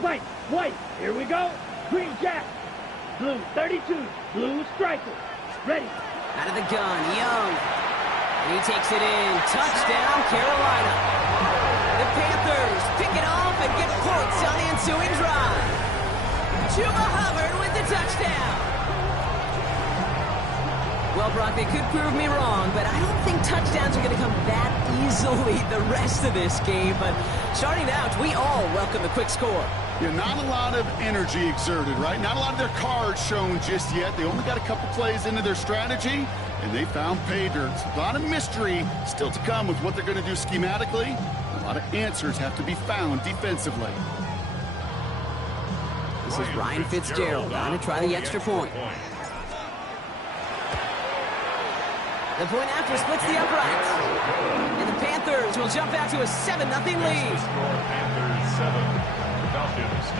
White, white, here we go. Green jack. Blue 32, blue striker. Ready. Out of the gun, Young. And he takes it in. Touchdown, Carolina. The Panthers pick it off and get points on the ensuing drive. Chuba Hubbard with the touchdown. Well, Brock, they could prove me wrong, but I don't think touchdowns are going to come that easily the rest of this game. But starting out, we all welcome the quick score. Yeah, not a lot of energy exerted, right? Not a lot of their cards shown just yet. They only got a couple plays into their strategy, and they found pay dirt. A lot of mystery still to come with what they're going to do schematically. A lot of answers have to be found defensively. This is Ryan Fitzgerald on to try the extra point. The point after splits the uprights. And the Panthers will jump out to a 7-0 lead. Panthers 7, Falcons 0.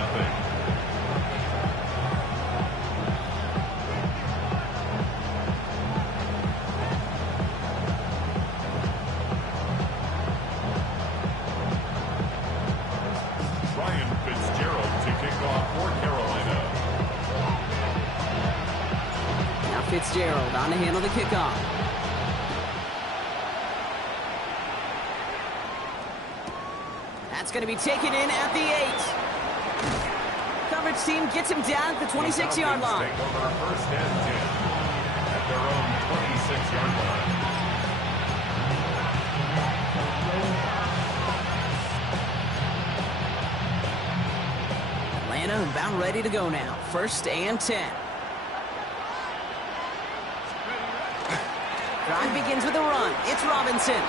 Ryan Fitzgerald to kick off for Carolina. Now Fitzgerald on to handle the kickoff. That's going to be taken in at the 8. Coverage team gets him down at the 26-yard line. Take over first and 10 at their own 26-yard line. Atlanta about ready to go now. First and 10. Drive begins with a run. It's Robinson.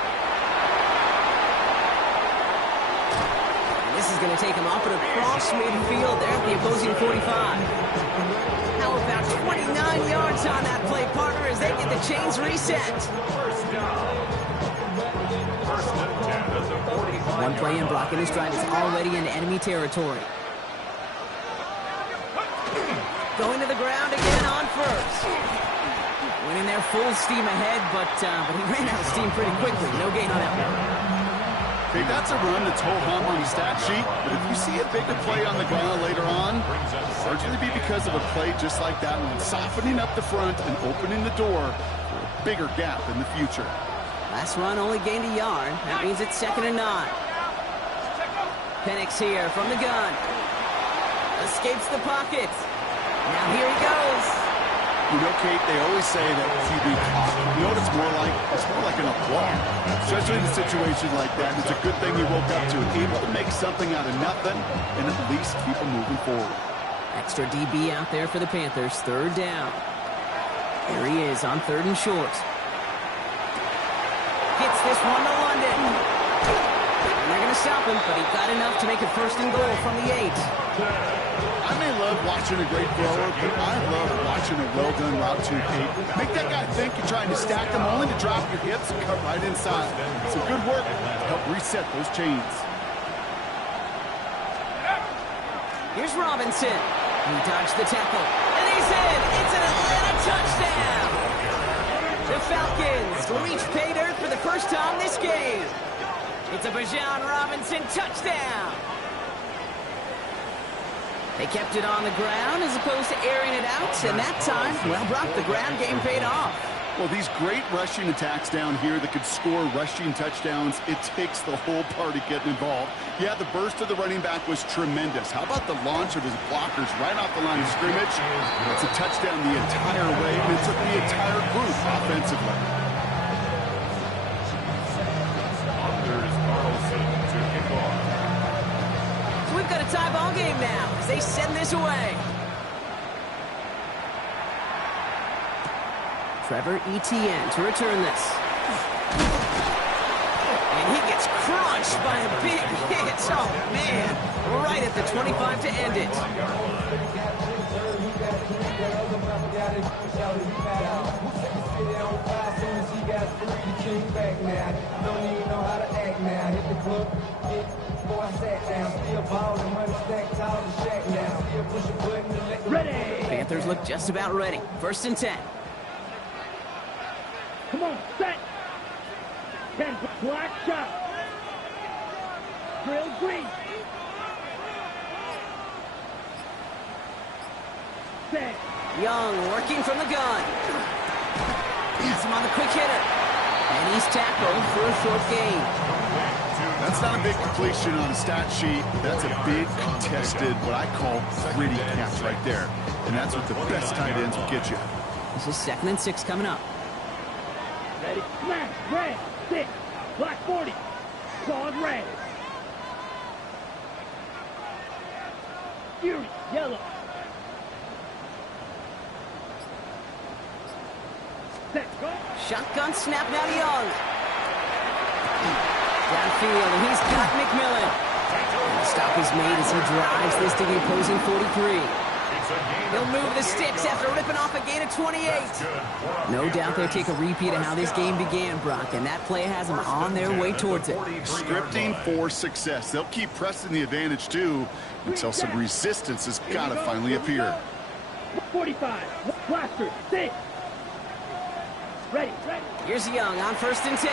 This is going to take him off and across midfield there at the opposing 45. How about 29 yards on that play, partner, as they get the chains reset. First down. First and 10 as a 45. One play in blocking his drive is already in enemy territory. Going to the ground again on first. Winning there full steam ahead, but he ran out of steam pretty quickly. No gain on that one. Okay, that's a run that's whole hump on the stat sheet, but if you see a bigger play on the ground later on, largely be because of a play just like that one, softening up the front and opening the door for a bigger gap in the future. Last run only gained a yard. That means it's 2nd and 9. Penix here from the gun. Escapes the pocket. Now here he goes. You know, Kate, they always say that QB talk. You know what it's more like? It's more like an applause. Especially in a situation like that. It's a good thing you woke up to. Able to make something out of nothing and at least keep them moving forward. Extra DB out there for the Panthers. 3rd down. Here he is on 3rd and short. Gets this one to London. And they're going to stop him, but he got enough to make it 1st and goal from the 8. I may love watching a great thrower, but I love watching a well-done route to Kate. Make that guy think you're trying to stack them only to drop your hips and cut right inside. Some good work to help reset those chains. Here's Robinson. He dodged the tackle. And he's in. It's an Atlanta touchdown. The Falcons reach pay dirt for the first time this game. It's a Bijan Robinson touchdown. They kept it on the ground as opposed to airing it out, and that time, well, Brock, the ground game paid off. Well, these great rushing attacks down here that could score rushing touchdowns, it takes the whole party getting involved. Yeah, the burst of the running back was tremendous. How about the launch of his blockers right off the line of scrimmage? It's a touchdown the entire way, and it took the entire group offensively. So we've got a tie ball game now as they send this away. Trevor Etienne to return this. And he gets crushed by a big hit. Oh, man. Right at the 25 to end it. Ready. Panthers look just about ready. 1st and 10. Come on, set. 10, black shot. Drill green. Set. Young working from the gun. Has him on the quick hitter. And he's tackled for a short gain. That's not a big completion on a stat sheet. That's a big contested, what I call gritty catch right there. And that's what the best tight ends will get you. This is 2nd and 6 coming up. Ready. Smash. Red. 6. Black 40. Claws red. Fury. Yellow. Set. Go. Shotgun snap now to Young. Downfield, and he's got McMillan. And the stop is made as he drives this to the opposing 43. He'll move the sticks after ripping off a gain of 28. No doubt they'll take a repeat of how this game began, Brock, and that play has them on their way towards it. Scripting for success. They'll keep pressing the advantage, too, until some resistance has got to finally appear. 45. Blaster. 6. Ready. Here's Young on 1st and 10.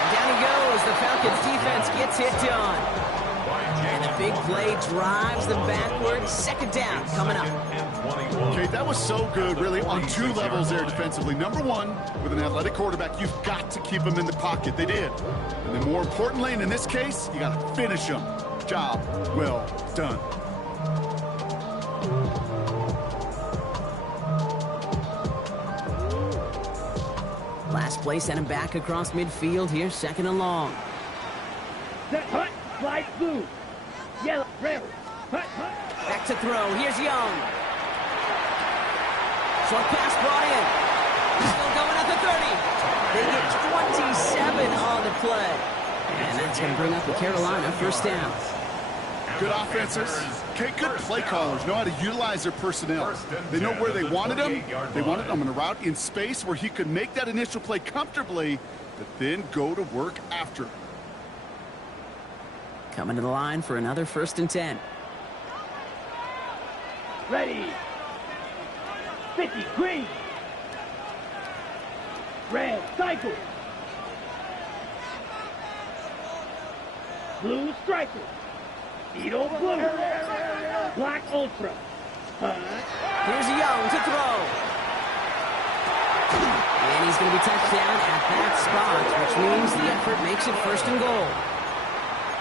And down he goes. The Falcons defense gets it done. And the big play drives them backwards. 2nd down coming up. Okay, that was so good, really, on 2 levels there defensively. Number 1, with an athletic quarterback, you've got to keep him in the pocket. They did. And then more importantly, and in this case, you got to finish him. Job well done. Last play sent him back across midfield here, 2nd and long. Set. Hut. Slide blue. Yellow. Red. Hut. Back to throw. Here's Young. Short pass brought in. He's still going at the 30. They get 27 on the play. And that's going to bring up the Carolina 1st down. Good offenses. Okay, good play callers know how to utilize their personnel. They know where they wanted him. They wanted him on a route in space where he could make that initial play comfortably, but then go to work after. Coming to the line for another 1st and 10. Ready. 50. Green. Red. Cycle. Blue striker. Edo blue. Black ultra. Here's Young to throw. And he's going to be touched down at that spot, which means the effort makes it 1st and goal.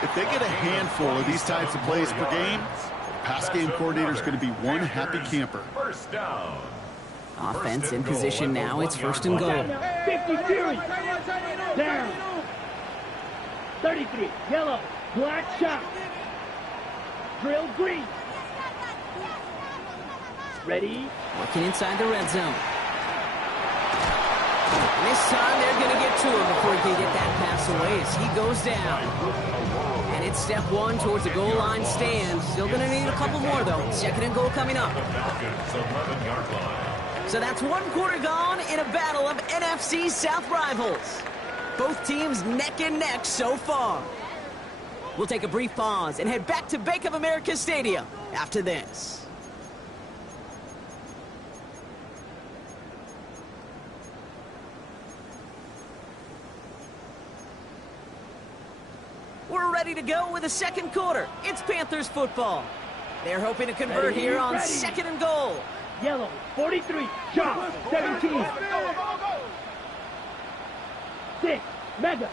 If they get a handful of these types of plays per game, the pass game coordinator is going to be one happy camper. 1st down. Offense in position now. It's 1st and goal. 50 Fury. Down. 33. Yellow. Black shot. Drill green. Ready. Working inside the red zone. And this time they're going to get to him before he can get that pass away as he goes down. And it's step 1 towards the goal line stand. Still going to need a couple more, though. 2nd and goal coming up. So that's 1 quarter gone in a battle of NFC South rivals. Both teams neck and neck so far. We'll take a brief pause and head back to Bank of America Stadium after this. We're ready to go with the 2nd quarter. It's Panthers football. They're hoping to convert here on 2nd and goal. Yellow. 43. Chop. 17. 6. Mega.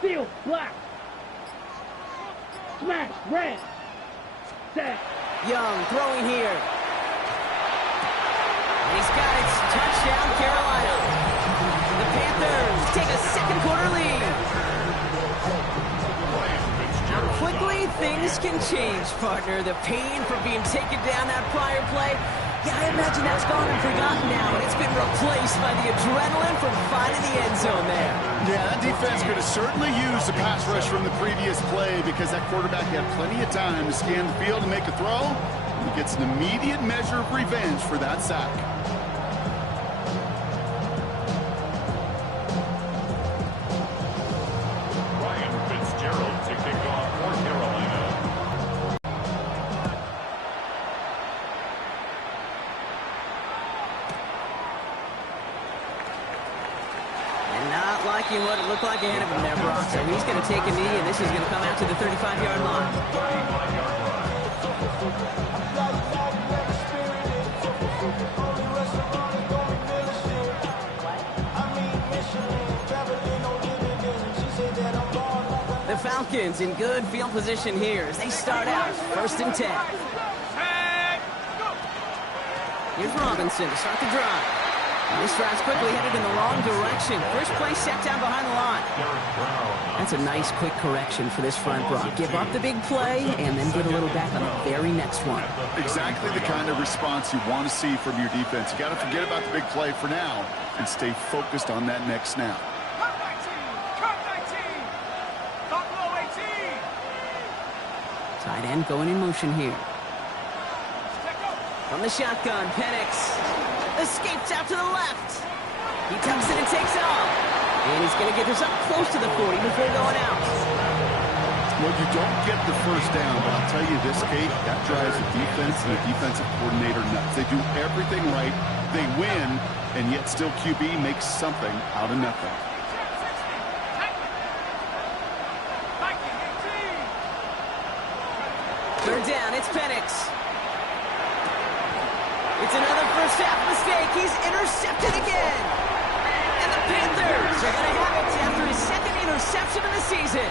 Steel. Black. Smash. Red. Set. Young throwing here. And he's got it. Touchdown, Carolina. The Panthers take a 2nd quarter lead. How quickly things can change, partner. The pain from being taken down that prior play. Yeah, I imagine that's gone and forgotten now, and it's been replaced by the adrenaline from finding the end zone there. Yeah, that defense could have certainly used the pass rush from the previous play because that quarterback had plenty of time to scan the field and make a throw. He gets an immediate measure of revenge for that sack. taking what it looked like ahead of him there, Brock. So he's going to take a knee, and this is going to come out to the 35-yard line. The Falcons in good field position here as they start out 1st and 10. Here's Robinson to start the drive. This drive's quickly headed in the wrong direction. First play set down behind the line. That's a nice quick correction for this front, Brock. Give up the big play and then get a little back on the very next one. Exactly the kind of response you want to see from your defense. You got to forget about the big play for now and stay focused on that next snap. Tight end going in motion here. From the shotgun, Penix escapes out to the left. He tucks it and takes off. And he's going to get this up close to the 40 before going out. Well, you don't get the first down, but I'll tell you this, Kate, that drives the defense and the defensive coordinator nuts. They do everything right. They win, and yet still QB makes something out of nothing. Third down, it's Penix. It's another first half mistake. He's intercepted again. And the Panthers are going to have it after his second interception of the season.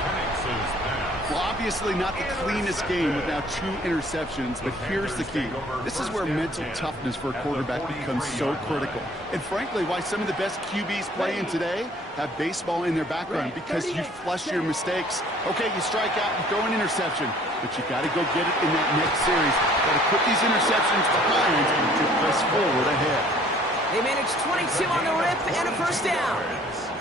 Well, obviously not the cleanest game with now 2 interceptions, but here's the key. This is where mental toughness for a quarterback becomes so critical. And frankly, why some of the best QBs playing today have baseball in their background, because you flush your mistakes. Okay, you strike out and throw an interception, but you got to go get it in that next series. Got to put these interceptions behind to press forward ahead. They managed 22 on the rip and a first down.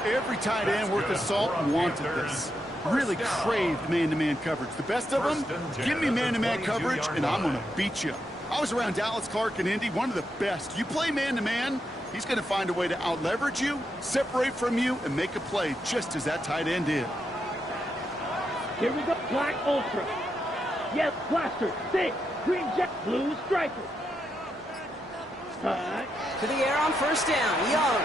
Every tight end worth of salt wanted this. Really craved man-to-man coverage. The best of them, give me man-to-man coverage, and I'm going to beat you. I was around Dallas Clark and Indy, one of the best. You play man-to-man, he's going to find a way to out-leverage you, separate from you, and make a play just as that tight end did. Here we go. Black Ultra. Yes, Blaster. 6. Green Jet. Blue Striker. To the air on first down. Young.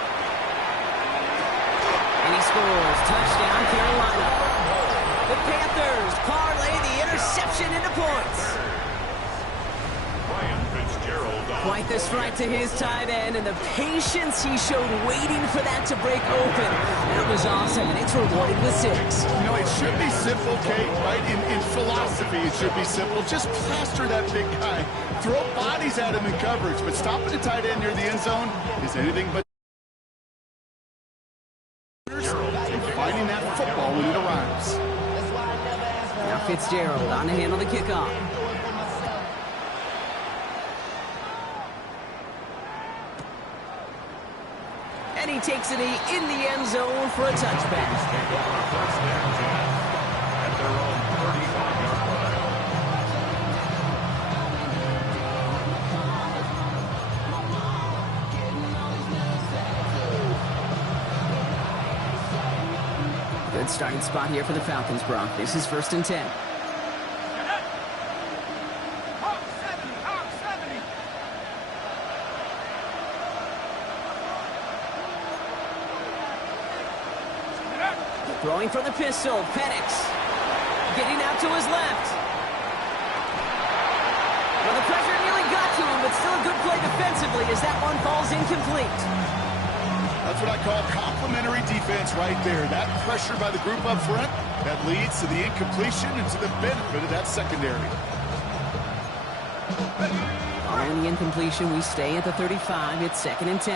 And he scores. Touchdown, Carolina. The Panthers parlay the interception into points. Quite the strike to his tight end, and the patience he showed waiting for that to break open. That was awesome, and it's rewarded with 6. You know, it should be simple, Kate, right? In philosophy, it should be simple. Just plaster that big guy. Throw bodies at him in coverage, but stopping the tight end near the end zone is anything but finding that football when it arrives. Now Fitzgerald on to handle the kickoff. And he takes it in the end zone for a touchback. At their own 35-yard line. Good starting spot here for the Falcons, Brock. This is 1st and 10. Throwing from the pistol, Penix. Getting out to his left. Well, the pressure nearly got to him, but still a good play defensively as that one falls incomplete. That's what I call complimentary defense right there. That pressure by the group up front, that leads to the incompletion and to the benefit of that secondary. Following the incompletion, we stay at the 35. It's 2nd and 10.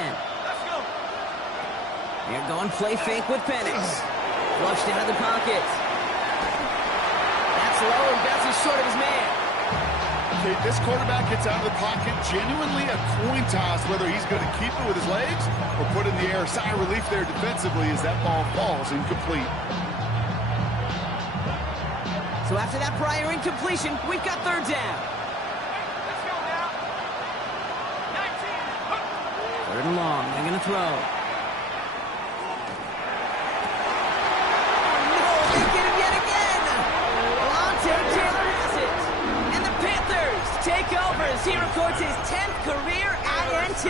They're going play fake with Penix. Flushed out of the pocket. That's low and bounces short of his man. Okay, this quarterback gets out of the pocket, genuinely a coin toss whether he's going to keep it with his legs or put in the air. Sigh of relief there defensively as that ball falls incomplete. So after that prior incompletion, we've got 3rd down. Let's go now. 19. 3rd and long. They're going to throw. Take over as he records his 10th career INT.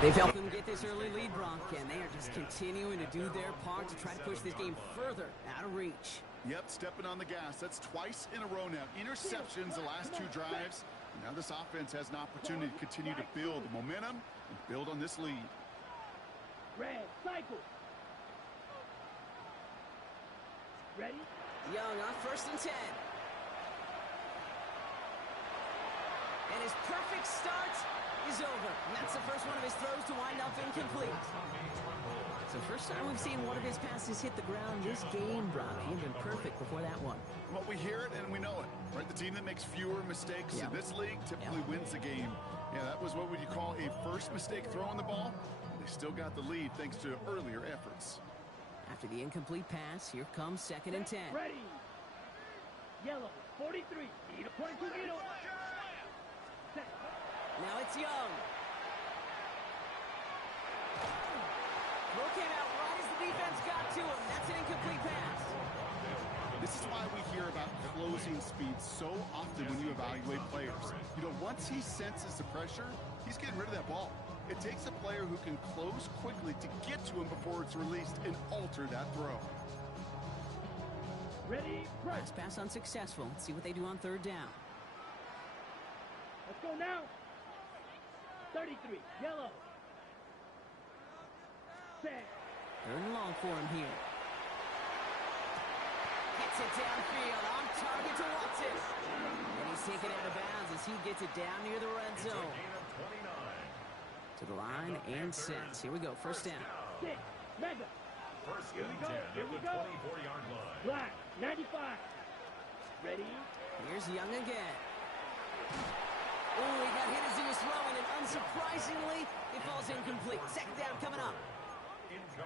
They've helped him get this this early lead, Bronk, and they are just continuing to do their part to try to push this game further out of reach. Yep, stepping on the gas. That's twice in a row now. Interceptions the last 2 drives. Now this offense has an opportunity to continue to build the momentum and build on this lead. Red, cycle. Ready? Young on 1st and 10. And his perfect start is over. And that's the first one of his throws to wind up incomplete. So first time we've seen one of his passes hit the ground this game, Brock. He had been perfect before that one. Well, we hear it and we know it, right? The team that makes fewer mistakes in this league typically wins the game. Yeah, that was what would you call a first mistake throwing the ball. And they still got the lead thanks to earlier efforts. After the incomplete pass, here comes 2nd and 10. Ready. Yellow, 43. 22 needle. Set. Now it's Young. Throw came out right as the defense got to him. That's an incomplete pass. This is why we hear about closing speed so often when you evaluate players. You know, once he senses the pressure, he's getting rid of that ball. It takes a player who can close quickly to get to him before it's released and alter that throw. Ready, press. Last pass unsuccessful. Let's see what they do on 3rd down. Let's go now. 33, yellow. Set. 3rd and long for him here. Gets it downfield, on target to Watson. And he's taken out of bounds as he gets it down near the red zone. To the line and sets. Here we go, 1st down. 6, mega. First Here we and go, 10 here at we the go. 24-yard line. Black, 95. Ready. Here's Young again. Oh, he got hit as he was throwing, and unsurprisingly, it falls incomplete. 2nd down coming up.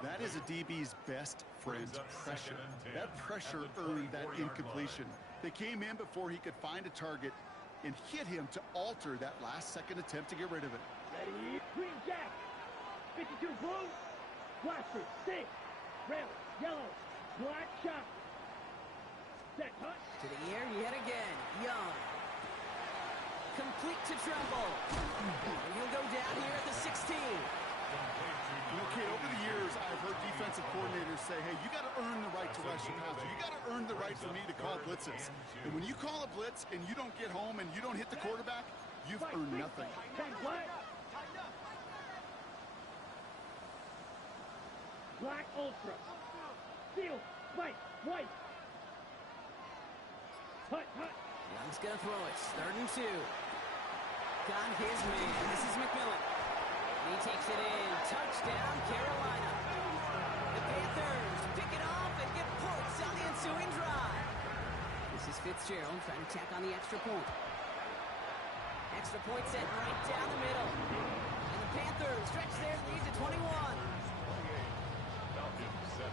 That is a DB's best friend, pressure. That pressure earned that incompletion. They came in before he could find a target and hit him to alter that last-second attempt to get rid of it. Ready. Green jack. 52 blue. Blaster, 6. Red, yellow. Black shot. Set, touch. To the air yet again. Young. Complete to Tremble. And he'll go down here at the 16. Okay, over the years, I've heard defensive coordinators say, hey, you got to earn the right to rush your passer. You got to earn the right for me to call blitzes. And when you call a blitz and you don't get home and you don't hit the quarterback, you've earned nothing. Black ultra. Steel. White. White. Hut, hut. Young's going to throw it. 3rd and 2. Got his man. This is McMillan. He takes it in. Touchdown, Carolina. The Panthers pick it off and get points on the ensuing drive. This is Fitzgerald trying to tack on the extra point. Extra point set right down the middle. And the Panthers stretch their lead to 21. 28. Falcons 7.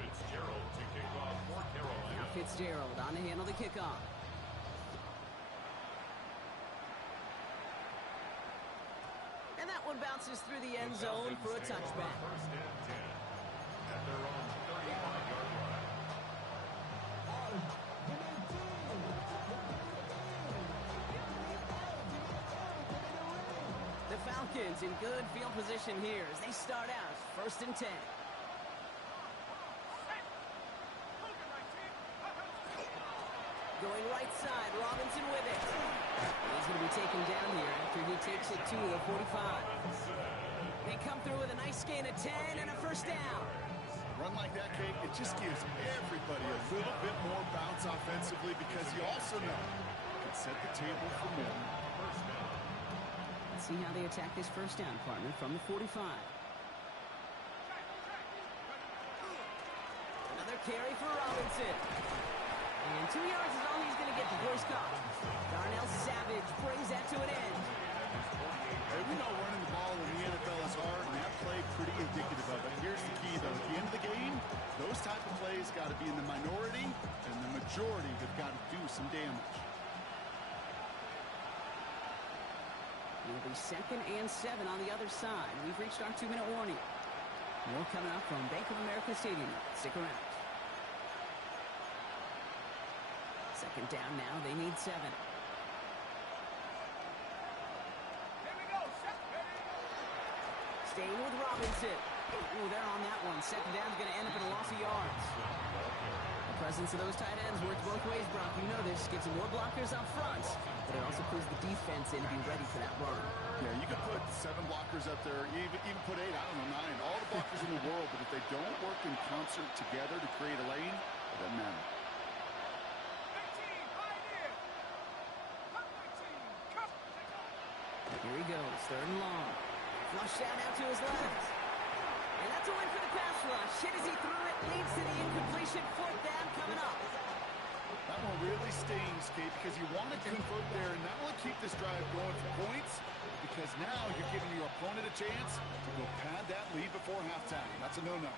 Fitzgerald to kick off for Carolina. Fitzgerald on to handle the kickoff. And that one bounces through the end zone for a touchback. 1st and 10 at their own 35-yard line. The Falcons in good field position here as they start out 1st and 10. Going right side, Robinson with it. He's going to be taken down here after he takes it to the 45. They come through with a nice gain of 10 and a 1st down. Run like that, Kate, it just gives everybody a little bit more bounce offensively because you also know you can set the table for more. Let's see how they attack this 1st down, partner, from the 45. Another carry for Robinson. And 2 yards is all he's going to get before he's caught. Darnell Savage brings that to an end. Hey, we know running the ball in the NFL is hard, and that play pretty indicative of it. Here's the key, though. At the end of the game, those type of plays got to be in the minority, and the majority have got to do some damage. It'll be 2nd and 7 on the other side. We've reached our 2-minute warning. More coming up from Bank of America Stadium. Stick around. Second down now. They need 7. Staying with Robinson. Ooh, they're on that one. Second down's going to end up in a loss of yards. The presence of those tight ends works both ways, Brock. You know this. Gives them more blockers up front, but it also puts the defense in to be ready for that run. Yeah, you can put 7 blockers up there, even put 8, I don't know, 9. All the blockers in the world, but if they don't work in concert together to create a lane, it doesn't matter. Here he goes, 3rd and long. Flushed out to his left. And that's a win for the pass rush. Hit as he threw it, leads to the incompletion. 4th down coming up. That one really stings, Kate, because you want to convert there and not only keep this drive going for points, because now you're giving your opponent a chance to go pad that lead before halftime. That's a no-no.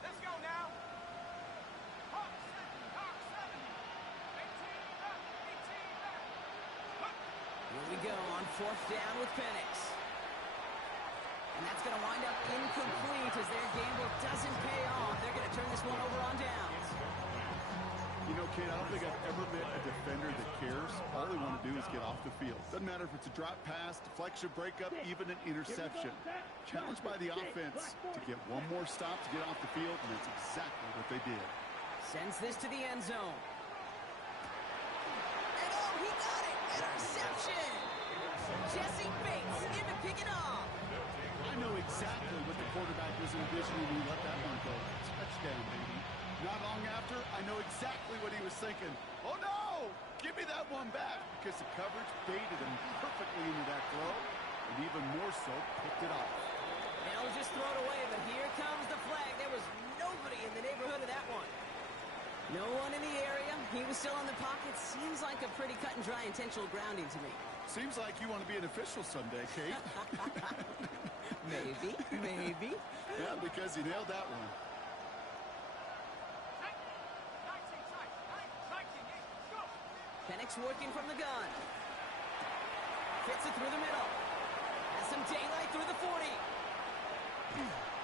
Let's go now. Hawk 7. 18 back. Here we go on 4th down with Penix. And that's going to wind up incomplete as their gamble doesn't pay off. They're going to turn this one over on downs. You know, Kate, I don't think I've ever met a defender that cares. All they want to do is get off the field. Doesn't matter if it's a drop pass, deflection, breakup, even an interception. Challenged by the offense to get one more stop to get off the field, and that's exactly what they did. Sends this to the end zone. And oh, he got it! Interception! Jesse Bates in to pick it off. I know exactly what the quarterback was envisioning when he let that one go. Touchdown, baby. Not long after, I know exactly what he was thinking. Oh, no! Give me that one back, because the coverage baited him perfectly into that throw, and even more so, picked it off. And I'll just throw it away, but here comes the flag. There was nobody in the neighborhood of that one. No one in the area. He was still in the pocket. Seems like a pretty cut and dry intentional grounding to me. Seems like you want to be an official someday, Kate. Maybe. Yeah, because he nailed that one. Penix working from the gun. Fits it through the middle. Has some daylight through the 40.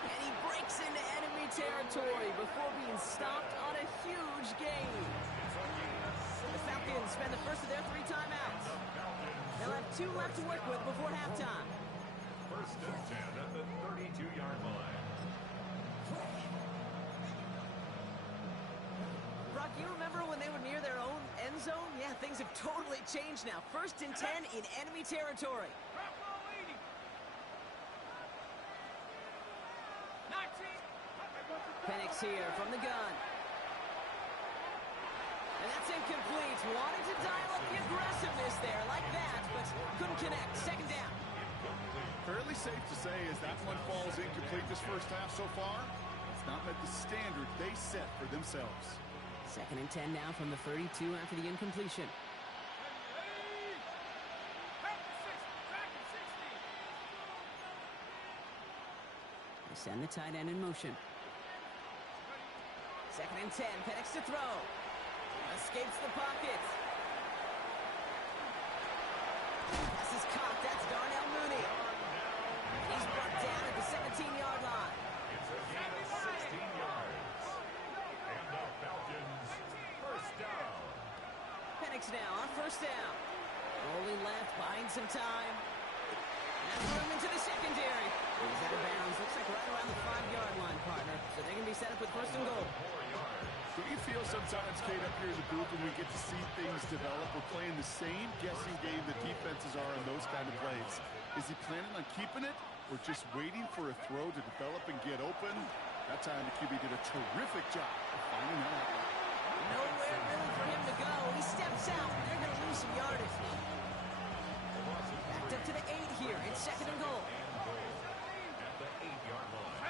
And he breaks into enemy territory before being stopped on a huge gain. The Falcons spend the first of their 3 timeouts. They'll have 2 left to work with before halftime. 1st and 10 at the 32-yard line. Brock, you remember when they were near their own end zone? Yeah, things have totally changed now. 1st and 10 in enemy territory. Penix here from the gun. And that's incomplete. Wanted to dial up the aggressiveness there like that, but couldn't connect. 2nd down. Fairly safe to say as that one falls incomplete this first half so far, it's not met the standard they set for themselves. 2nd and 10 now from the 32 after the incompletion. They send the tight end in motion. 2nd and 10, Penix to throw. Escapes the pocket. Pass is caught, that's Darnell Mooney. He's brought down at the 17-yard line. It's a gain of 16 yards. And the Falcons, 1st down. Penix now on 1st down. Rolling left, buying some time. And threw him into the secondary. He's out of bounds. Looks like right around the 5-yard line, partner. So they're going to be set up with 1st and goal. 4 yards. Don't you feel sometimes, Kate, up here in the booth when we get to see things develop? We're playing the same guessing game the defenses are in those kind of plays. Is he planning on keeping it or just waiting for a throw to develop and get open? That time the QB did a terrific job of finding that out. Nowhere really for him to go. He steps out. They're going to lose some yardage. Backed up to the 8 here. It's 2nd and goal. At the 8-yard line.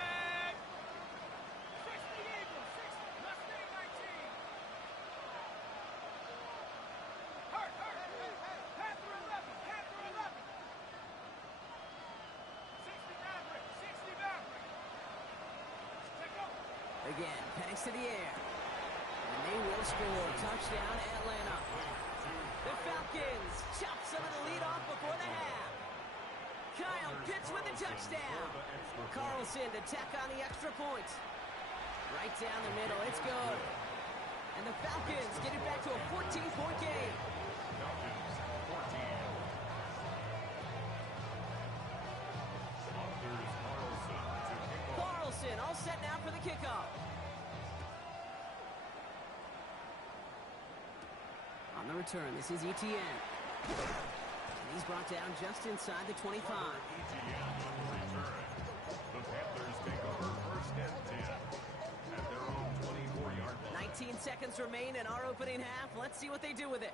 Again, Penix to the air. And they will score. Touchdown, Atlanta. The Falcons chop some of the lead off before the half. Kyle Pitts with the touchdown. Carlson to tack on the extra point. Right down the middle, it's good. And the Falcons get it back to a 14-point game. Falcons 14. Authors Carlson to kick off. Carlson all set now for the kickoff. On the return, this is Etienne. And he's brought down just inside the 25. Etienne on the return. The Panthers take over first and 10 at their own 24-yard line. 19 seconds remain in our opening half. Let's see what they do with it.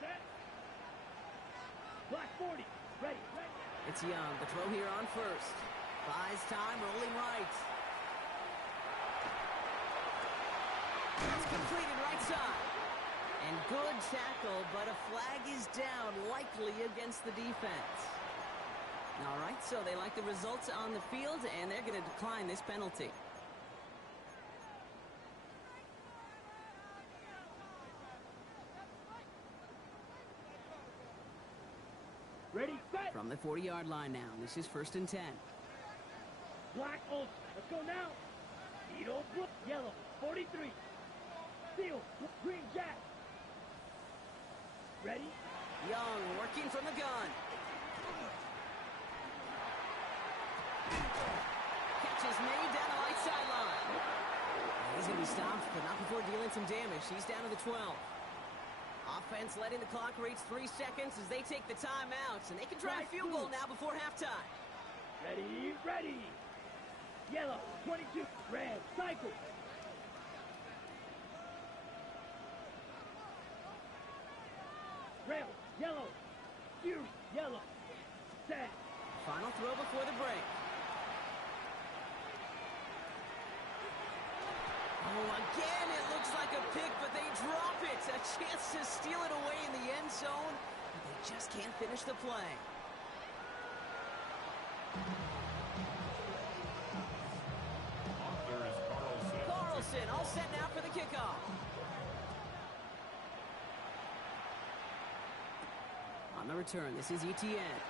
Set. Black 40. Ready. It's Young. The throw here on first. Buys time, rolling right. It's completed right side. And good tackle, but a flag is down, likely against the defense. All right, so they like the results on the field, and they're going to decline this penalty. Ready, set. From the 40-yard line now, this is first and 10. Black Ultra. Let's go now. Needle, blue, yellow, 43. Steel, green jack. Ready? Young working from the gun. Catch is made down the right sideline. He's going to be stopped, but not before dealing some damage. He's down to the 12. Offense letting the clock reach 3 seconds as they take the timeouts, and they can try a field goal now before halftime. Ready. Yellow, 22. Red, cycle. Red, yellow. Fury, yellow. Set. Final throw before the break. Oh, again, it looks like a pick, but they drop it. A chance to steal it away in the end zone, but they just can't finish the play. Authors Carlson. Carlson all set now for the kickoff. On the return, this is Etienne.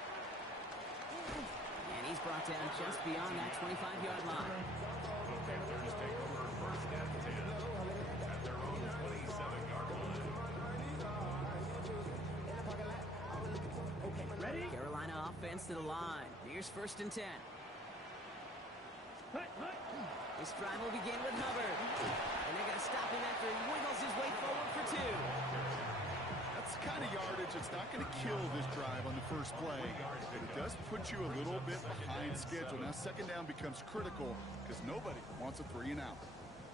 And he's brought down just beyond that 25-yard line. The Panthers take over first and 10 at their own 27-yard line. Ready? Carolina offense to the line. Here's first and 10. Hut. This drive will begin with Hubbard. And they're going to stop him after he wiggles his way forward for 2. That's the kind of yardage that's not going to kill this drive on the first play. But it does put you a little bit behind schedule. Now second down becomes critical because nobody wants a 3-and-out.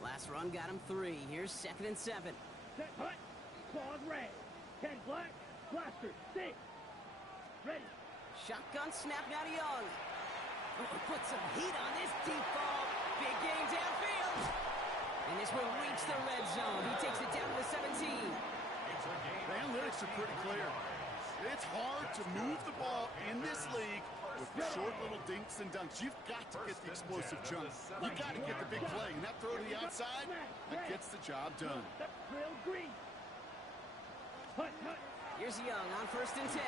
Last run got him 3. Here's second and 7. Set, hut. Claws red. 10 black. Blaster, 6. Ready. Shotgun snap now to Young. Oh, put some heat on this deep ball. Big game downfield. And this will reach the red zone. He takes it down to the 17. The analytics are pretty clear. It's hard to move the ball in this league with short little dinks and dunks. You've got to get the explosive jump. You've got to get the big play. And that throw to the outside, that gets the job done. Real green. Hut. Here's Young on first and 10.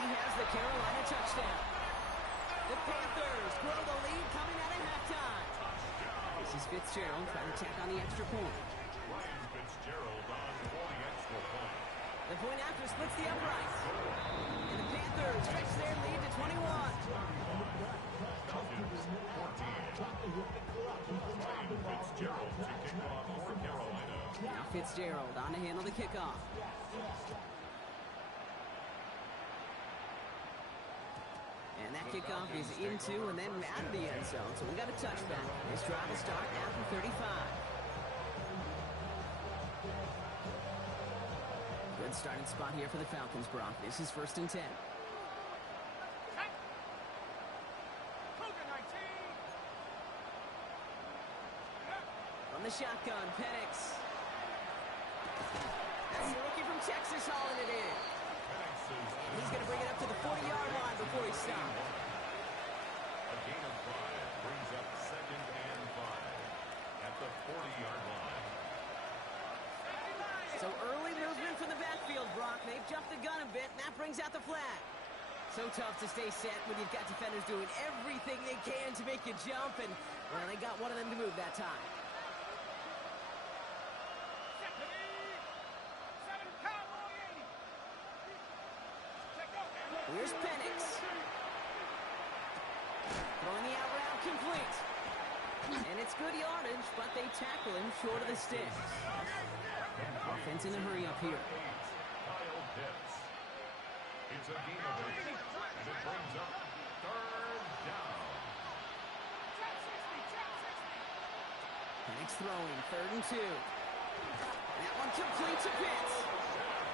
And he has the Carolina touchdown. The Panthers grow the lead coming out of halftime. This is Fitzgerald trying to tack on the extra point. Ryan Fitzgerald on for the extra point. The point after splits the uprights. And the Panthers stretch their lead to 21. Falcons 14. Ryan Fitzgerald to kick off for Carolina. Now Fitzgerald on to handle the kickoff. And that kickoff is into and then out of the end zone. So we got a touchback. This drive will start now from 35. Good starting spot here for the Falcons, Brock. This is first and 10. From the shotgun, Penix. That's the rookie from Texas hauling it in. He's going to bring it up to the 40-yard line before he stops. A gain of 5 brings up second and 5 at the 40-yard line. So early movement from the backfield, Brock. They've jumped the gun a bit, and that brings out the flag. So tough to stay set when you've got defenders doing everything they can to make you jump, and, well, they got one of them to move that time. Here's Penix. Throwing the out route complete. And it's good yardage, but they tackle him short of the sticks. Offense in a hurry up here. Kyle Pitts. It's a gain of 8, and it brings up 3rd down. Penix throwing, 3rd and 2. That one complete to Pitts.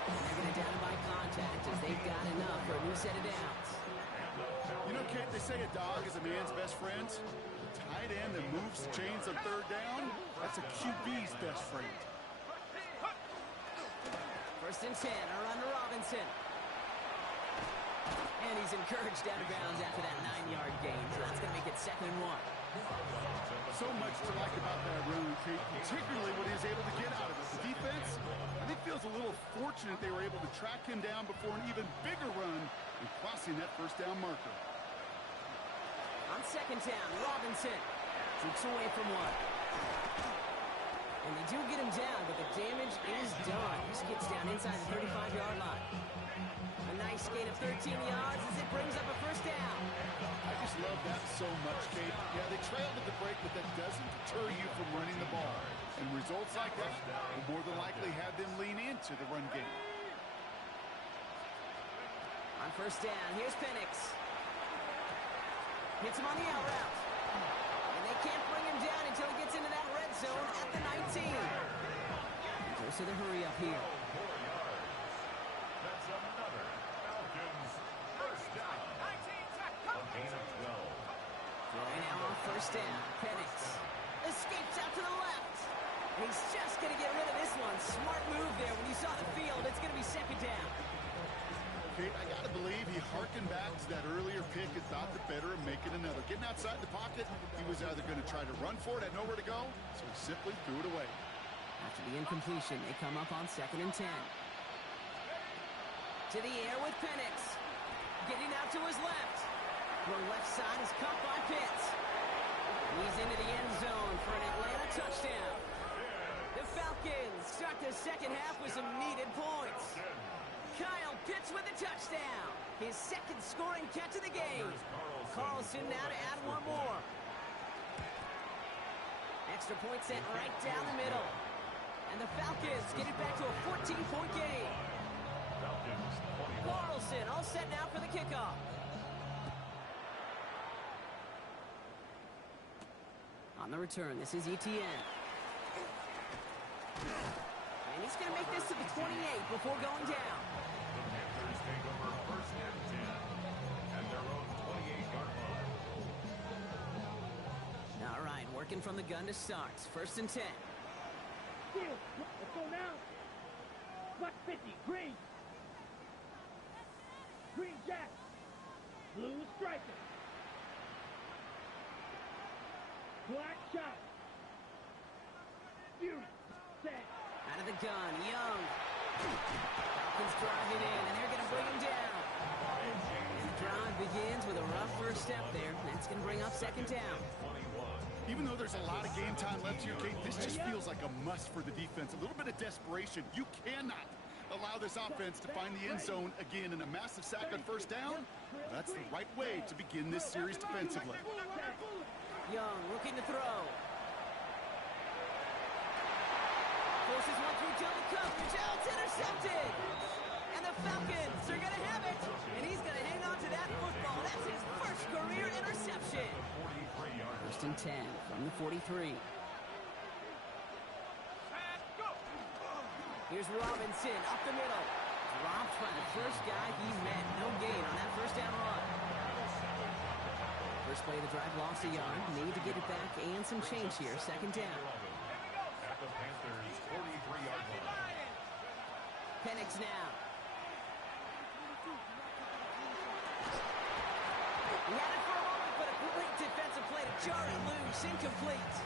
And they're going to down him by contact as they've got enough for a new set of downs. You know, Kate, they say a dog is a man's best friend. The tight end that moves chains on 3rd down, that's a QB's best friend. 1st and 10, a run to Robinson. And he's encouraged out of bounds after that 9-yard gain, so that's going to make it 2nd and 1. So much to like about that run, Kate, particularly what he was able to get out of it. The defense, I think, feels a little fortunate they were able to track him down before an even bigger run and crossing that 1st down marker. On 2nd down, Robinson shoots away from one. And they do get him down, but the damage is done. He gets down inside the 35-yard line. A nice gain of 13 yards as it brings up a 1st down. I just love that so much, Kate. Yeah, they trailed at the break, but that doesn't deter you from running the ball. And results like that will more than likely have them lean into the run game. On 1st down, here's Penix. Hits him on the out route. And they can't bring him down until he gets into that red zone at the 19. He goes to the hurry up here. 4 yards. That's another Falcons 1st down. A gain of 12. Throwing now on 1st down. Penix escapes out to the left. And he's just going to get rid of this one. Smart move there. When you saw the field, it's going to be 2nd down. Kate, I got to believe he harkened back to that earlier pick and thought the better of making another. Getting outside the pocket, he was either going to try to run for it, had nowhere to go, so he simply threw it away. After the incompletion, they come up on 2nd and 10. To the air with Penix. Getting out to his left. The left side is caught by Pitts. He's into the end zone for an Atlanta touchdown. The Falcons start the 2nd half with some needed points. Kyle Pitts with a touchdown. His 2nd scoring catch of the game. Carlson now to add one more. Extra point sent right down the middle. And the Falcons get it back to a 14-point game. Carlson all set now for the kickoff. On the return, this is Etienne. And he's going to make this to the 28 before going down. The Panthers take over 1st and 10 at their own 28-yard line. All right, working from the gun to start. 1st and 10. Steal. Let's go now. Black 50. Green. Green Jack. Blue striker. Black shot. Fury. Set. Out of the gun, Young. Falcons driving in, and they're going to bring him down. And the drive begins with a rough 1st step there. That's going to bring up 2nd down. Even though there's a lot of game time left here, Kate, this just feels like a must for the defense. A little bit of desperation. You cannot allow this offense to find the end zone again in a massive sack on 1st down. That's the right way to begin this series defensively. Young looking to throw. Forces one through double coverage. Oh, it's intercepted. And the Falcons are going to have it. And he's going to hang on to that football. That's his 1st career interception. 1st and 10 from the 43. Here's Robinson up the middle. Dropped by the 1st guy he met. No gain on that 1st down run. 1st play of the drive lost a yard. Need to get it back and some change here. 2nd down. At the Panthers' 43-yard line. Penix now. He had it for a moment, but a great defensive play to jar it loose. Incomplete.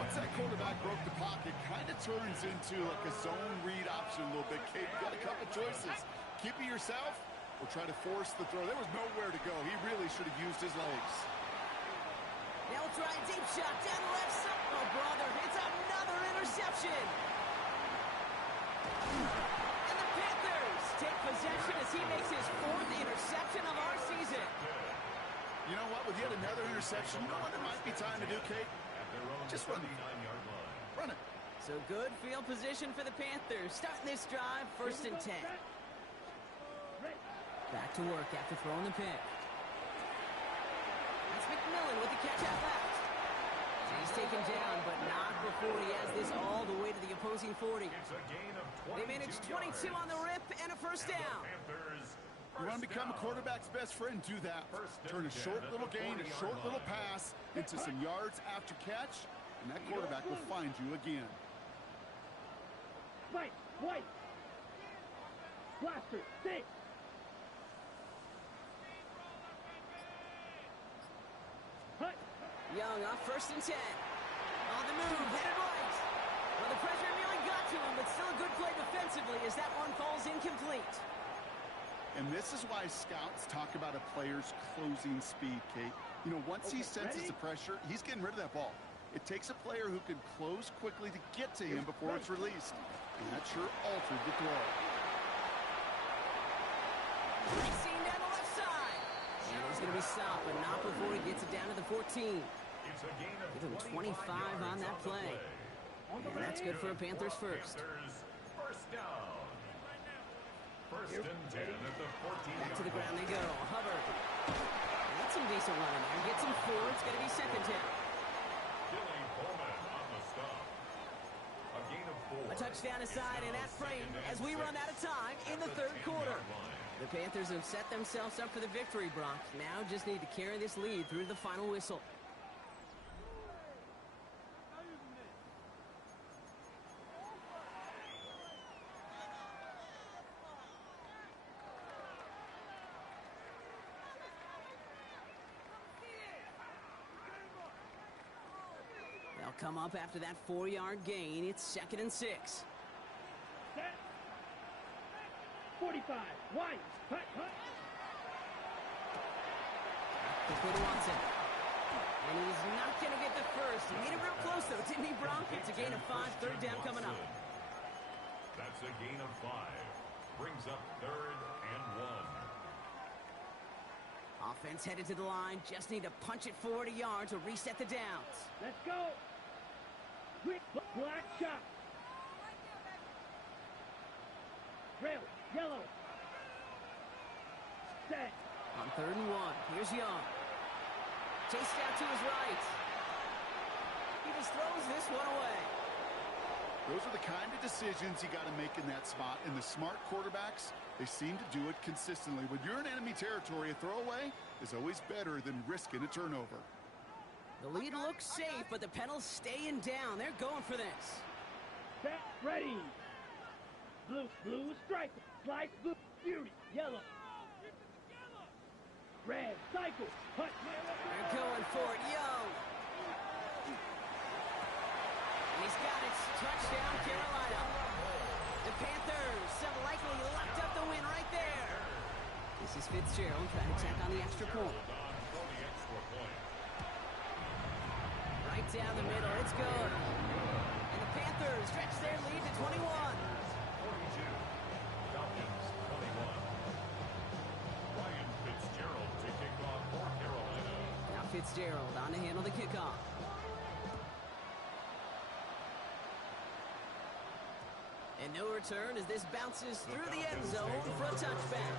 Once that quarterback broke the pocket, kind of turns into like a zone read option a little bit. Kate, you got a couple choices. Keep it yourself will try to force the throw. There was nowhere to go. He really should have used his legs. Now we'll try a deep shot down the left side. Oh, brother, it's another interception. And the Panthers take possession as he makes his 4th interception of our season. You know what? With yet another interception, you know what it might be time to do, Kate? Just run it. Run it. So good field position for the Panthers. Starting this drive, 1st and 10. Back to work after throwing the pick. That's McMillan with the catch out left. He's taken down, but not before he has this all the way to the opposing 40. They manage 22 on the rip and a 1st down. You want to become a quarterback's best friend, do that. Turn a short little gain, a short little pass into some yards after catch, and that quarterback will find you again. Right, white. Blaster, 6. Hut. Young off 1st and 10. On the move, headed right. Well, the pressure nearly got to him, but still a good play defensively as that one falls incomplete. And this is why scouts talk about a player's closing speed, Kate. You know, once he senses the pressure, he's getting rid of that ball. It takes a player who can close quickly to get to him before it's released. And that sure altered the throw. Racing down the left side. And he's going to be stopped, but not before he gets it down to the 14. Give him 25 on that play. And that's good for a Panthers first. First down. 1st and 10 at the 14. Back to the ground they go. Hubbard. That's some decent running there. Gets him 4. It's going to be 2nd down. Billy Bowman on the stop. A gain of 4. A touchdown aside, and that frame as we run out of time in the 3rd quarter. The Panthers have set themselves up for the victory, Brock. Now just need to carry this lead through the final whistle. They'll come up after that 4-yard gain. It's 2nd and 6. Set. 45. White. Hut, hut. Quickly to Watson. And he's not going to get the first. He made it real close, though, didn't he, Brock? It's a gain of 5. 3rd down coming up. That's a gain of 5. Brings up 3rd and 1. Offense headed to the line. Just need to punch it forward a yard to reset the downs. Let's go. Quick, black shot. Rail, yellow. Set. On 3rd and 1, here's Young. Chased out to his right. He just throws this one away. Those are the kind of decisions you got to make in that spot. And the smart quarterbacks, they seem to do it consistently. When you're in enemy territory, a throwaway is always better than risking a turnover. The lead looks safe, but the Penals staying down. They're going for this. Set, ready. Blue, blue, strike. Slice, blue, beauty, yellow. Red, cycle, hut. They're going for it, Young. And he's got it. Touchdown, Carolina. The Panthers have likely locked up the win right there. This is Fitzgerald trying to tack on the extra point. Right down the middle, it's good. And the Panthers stretch their lead to 21. 42. Falcons 21. Ryan Fitzgerald to kick off for Carolina. Now Fitzgerald on to handle the kickoff. And no return as this bounces through the end zone for a touchback.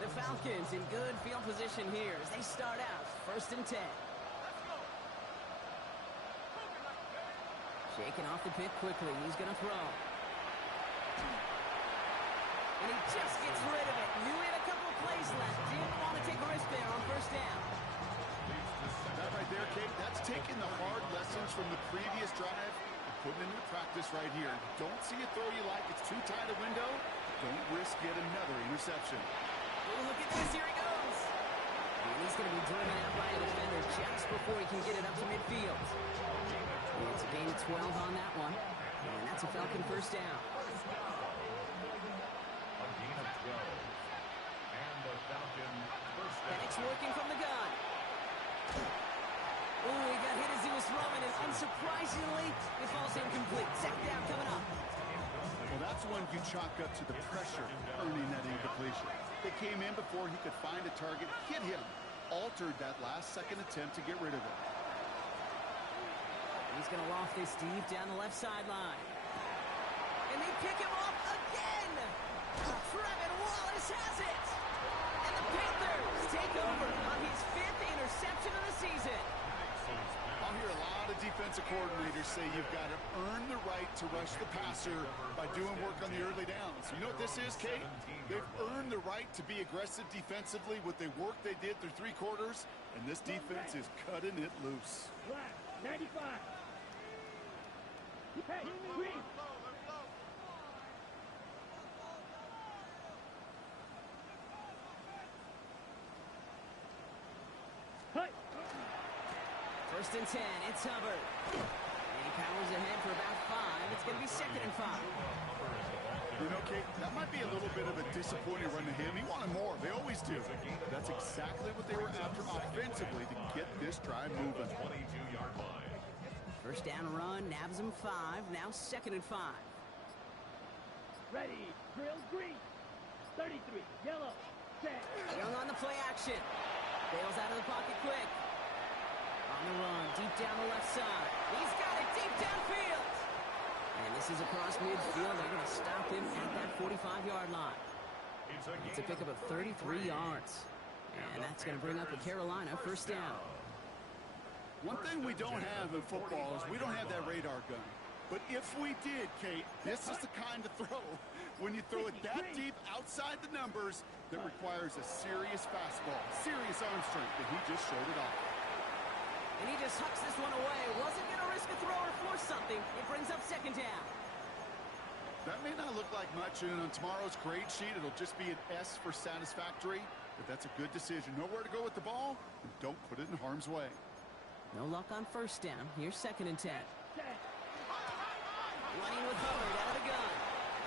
The Falcons in good field position here as they start out 1st and 10. Shaking off the pick quickly. He's going to throw. And he just gets rid of it. Knew he had a couple of plays left. Didn't want to take a risk there on 1st down. That right there, Kate, that's taking the hard lessons from the previous drive and putting them into practice right here. Don't see a throw you like. It's too tight a window. Don't risk yet another interception. Oh, look at this. Here he goes. And he's going to be driven out by a defender just before he can get it up to midfield. It's a gain of 12 on that one. And that's a Falcon first down. A gain of 12. And the Falcon first down. Penix working from the gun. Oh, he got hit as he was throwing, and unsurprisingly, it falls incomplete. Second down coming up. Well, that's one you chalk up to the pressure earning that incompletion. They came in before he could find a target, hit him, altered that last-second attempt to get rid of it. He's going to loft this deep down the left sideline. And they pick him off again! Trevin Wallace has it! And the Panthers take over on his 5th interception of the season. I'll hear a lot of defensive coordinators say you've got to earn the right to rush the passer by doing work on the early downs. You know what this is, Kate? They've earned the right to be aggressive defensively with the work they did through 3 quarters, and this defense is cutting it loose. Black, 95. Hey, green. Hey. First and 10, it's Hubbard. And he powers ahead for about 5. It's going to be 2nd and 5. You know, Kate, that might be a little bit of a disappointing run to him. He wanted more. They always do. That's exactly what they were after offensively to get this drive moving. 22-yard line. First down run, nabs him 5. Now 2nd and 5. Ready, drill, green. 33, yellow, set. Young on the play action. Bails out of the pocket quick. On the run, deep down the left side. He's got it deep downfield. And this is across midfield. They're going to stop him at that 45-yard line. It's a pickup of 33 yards. And that's going to bring up a Carolina first down. One thing we don't have in football is we don't have that radar gun. But if we did, Kate, this is the kind of throw, when you throw it that deep outside the numbers, that requires a serious fastball, serious arm strength, and he just showed it off. And he just hucks this one away. Wasn't going to risk a throw or force something. It brings up 2nd down. That may not look like much, and on tomorrow's grade sheet, it'll just be an S for satisfactory, but that's a good decision. Know where to go with the ball, and don't put it in harm's way. No luck on first down. Here's 2nd and 10. Set. Running with Hubbard out of the gun.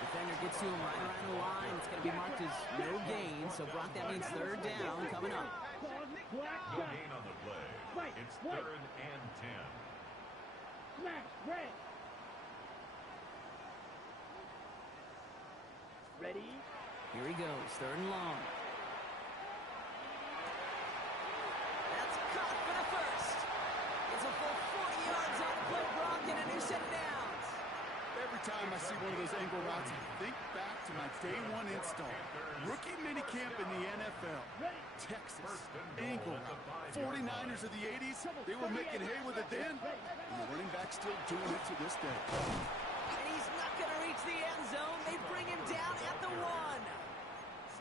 Defender gets to him right around the line. It's going to be marked as no gain. So, Brock, that means 3rd down coming up. Black, No shot. gain on the play. Right, It's right. 3rd and 10. Smash, red. Ready, Here he goes. 3rd and long. That's caught for the first. It's a full 40 yards on the play, Brock, and a new set of downs. Every time I see one of those angle routes, I think back to my day 1 install. Rookie minicamp in the NFL. Texas, angle route. 49ers of the 80s, they were making hay with it then, and the running back's still doing it to this day. And he's not going to reach the end zone. They bring him down at the 1.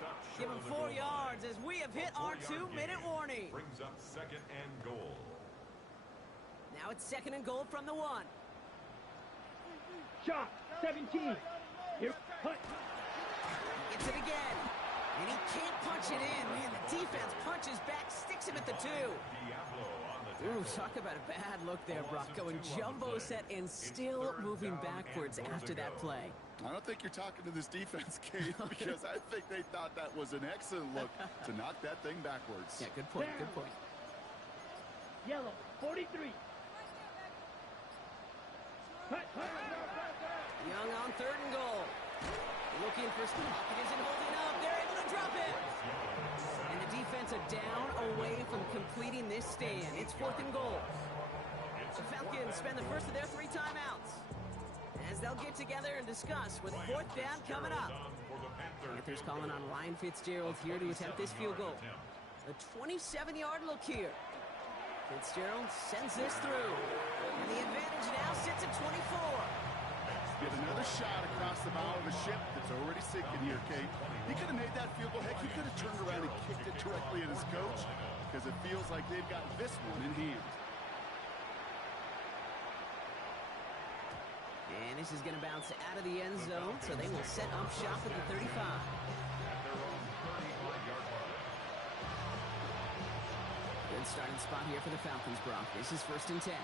Stop Give short him of the 4 goal yards line. as we have hit A our 4-yard 2-minute gain warning. Brings up 2nd and goal. Now it's 2nd and goal from the 1. shot, 17. Here, hut. Gets it again. And he can't punch it in. Man, the defense punches back, sticks him at the 2. Diablo on the Ooh, tackle. talk about a bad look there, Brock. Going jumbo set and still moving backwards after that play. I don't think you're talking to this defense, Kate, because I think they thought that was an excellent look to knock that thing backwards. Yeah, good point, good point. Yellow, 43. Hut, hut. Young on 3rd and goal. Looking for Pocket isn't holding up. They're able to drop it. And the defense a down away from completing this stand. It's 4th and goal. The Falcons spend the first of their 3 timeouts as they'll get together and discuss with 4th down coming up. Panthers calling on Ryan Fitzgerald here to attempt this field goal. A 27-yard look here. Fitzgerald sends this through. And the advantage now sits at 24. Get another shot across the bow of a ship that's already sinking here, Kate. He could have made that field goal. Heck, he could have turned around and kicked it directly at his coach because it feels like they've got this one in hand. And this is going to bounce out of the end zone, so they will set up shop at the 35. At their own 35-yard line. Good starting spot here for the Falcons, Brock. This is 1st and 10.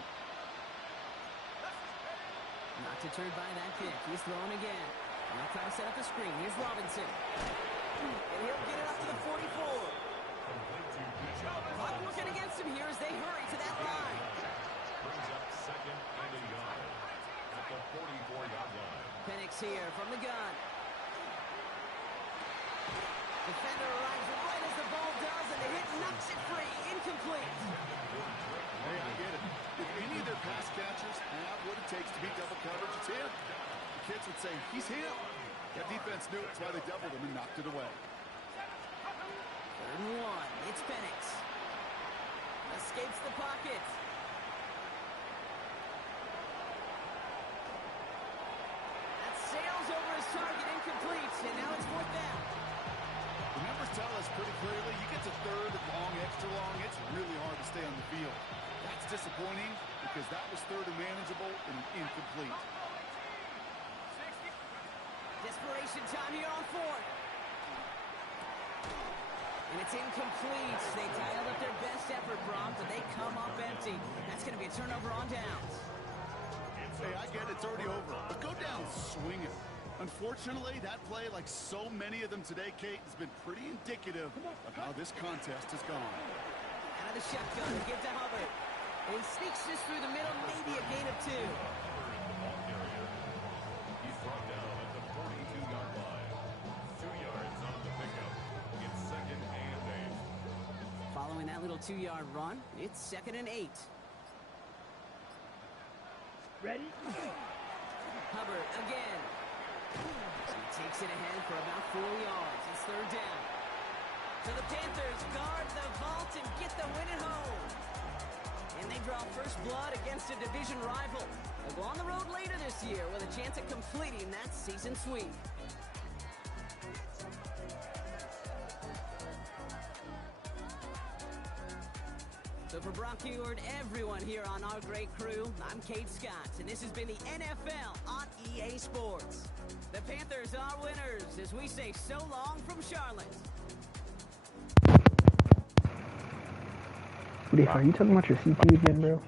Not deterred by that kick. He's throwing again. Now trying to set up a screen. Here's Robinson. And he'll get it up to the 44. Clock working against him here as they hurry to that line. Brings up second and a yard at the 44-yard line. Penix here from the gun. Defender arrives right as the ball does, and the hit knocks it free. Incomplete. Hey, I get it. If any of their pass catchers have what it takes to beat double coverage, it's him. The kids would say, he's him. That defense knew it's why they doubled him and knocked it away. 3rd and 1. It's Penix. Escapes the pocket. That sails over his target, incomplete, and now it's 4th down. The numbers tell us pretty clearly, you get to 3rd and long, extra long, it's really hard to stay on the field. That's disappointing because that was 3rd and manageable and incomplete. Desperation time here on 4th. And it's incomplete. They dialed up their best effort, Brock, but they come up empty. That's going to be a turnover on downs. Hey, I get it's already over, but go down swinging. Unfortunately, that play, like so many of them today, Kate, has been pretty indicative of how this contest has gone. Out of the shotgun, give to Hubbard. And he sneaks this through the middle, maybe a gain of 2. He's brought down at the 42-yard line. 2 yards on the pickup. It's 2nd and 8. Following that little 2-yard run, it's 2nd and 8. Ready? Hubbard again. So he takes it ahead for about 4 yards. It's 3rd down. So the Panthers guard the vault and get the win at home. And they draw first blood against a division rival. They'll go on the road later this year with a chance at completing that season sweep. So for Brock Ewart, everyone here on our great crew, I'm Kate Scott, and this has been the NFL on EA Sports. The Panthers are winners as we say so long from Charlotte. Are you talking about your CP again, bro?